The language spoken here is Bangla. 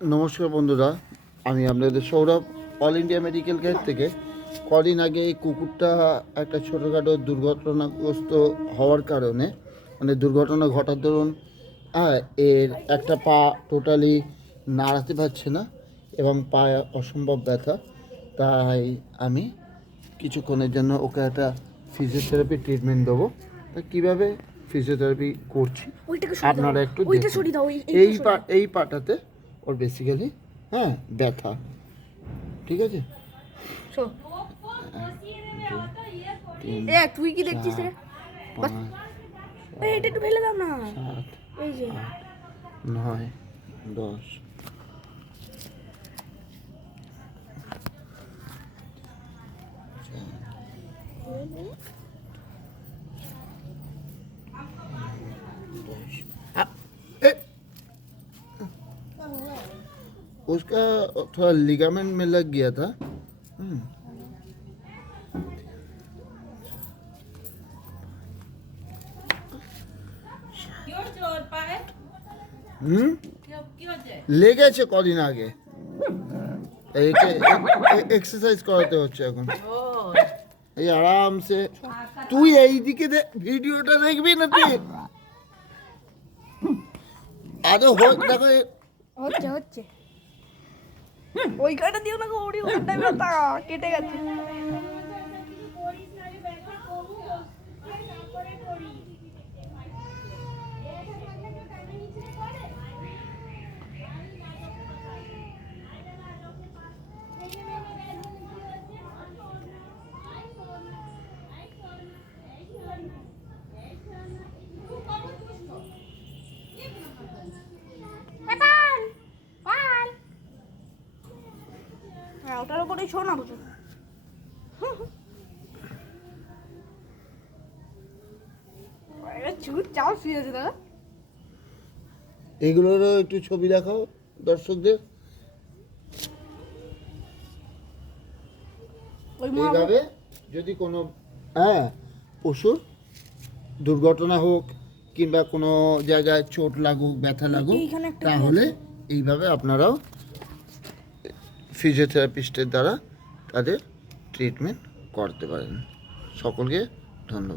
নমস্কার বন্ধুরা, আমি আপনাদের Sourav all India medical care থেকে। কদিন আগে এই কুকুরটা একটা ছোটোখাটো দুর্ঘটনাগ্রস্ত হওয়ার কারণে, মানে দুর্ঘটনা ঘটার দরুন এর একটা পা টোটালি নাড়াতে পারছে না এবং পায়ে অসম্ভব ব্যথা। তাই আমি কিছুক্ষণের জন্য ওকে একটা ফিজিওথেরাপি ট্রিটমেন্ট দেবো। তা কীভাবে ফিজিওথেরাপি করছি আপনারা একটু এই পাটাতে ওর বেসিক্যালি ব্যথা, ঠিক আছে? তুই কি দেখছিস রে? এটা একটু ফেলে দাও না। 7, 8, 9, 10। उसका थोड़ा लिगामेंट में लग गया था। লেগেছে কদিন আগে, এক্সারসাইজ করাতে হচ্ছে এখন। এই আরামসে তুই এইদিকে ভিডিওটা দেখবি না তুই? আরে দেখো হচ্ছে ওই কাটা দিও না গো, ওইটাই ব্যথা কেটে গেছে। ওটার উপরেই শো না বুঝো। চাও শুয়েছে দাদা। এগুলোরও একটু ছবি দেখাও দর্শকদের। এইভাবে যদি কোনো পশুর দুর্ঘটনা হোক কিংবা কোনো জায়গায় চোট লাগুক, ব্যথা লাগুক, তাহলে এইভাবে আপনারাও ফিজিওথেরাপিস্টের দ্বারা তাদের ট্রিটমেন্ট করতে পারেন। সকলকে ধন্যবাদ।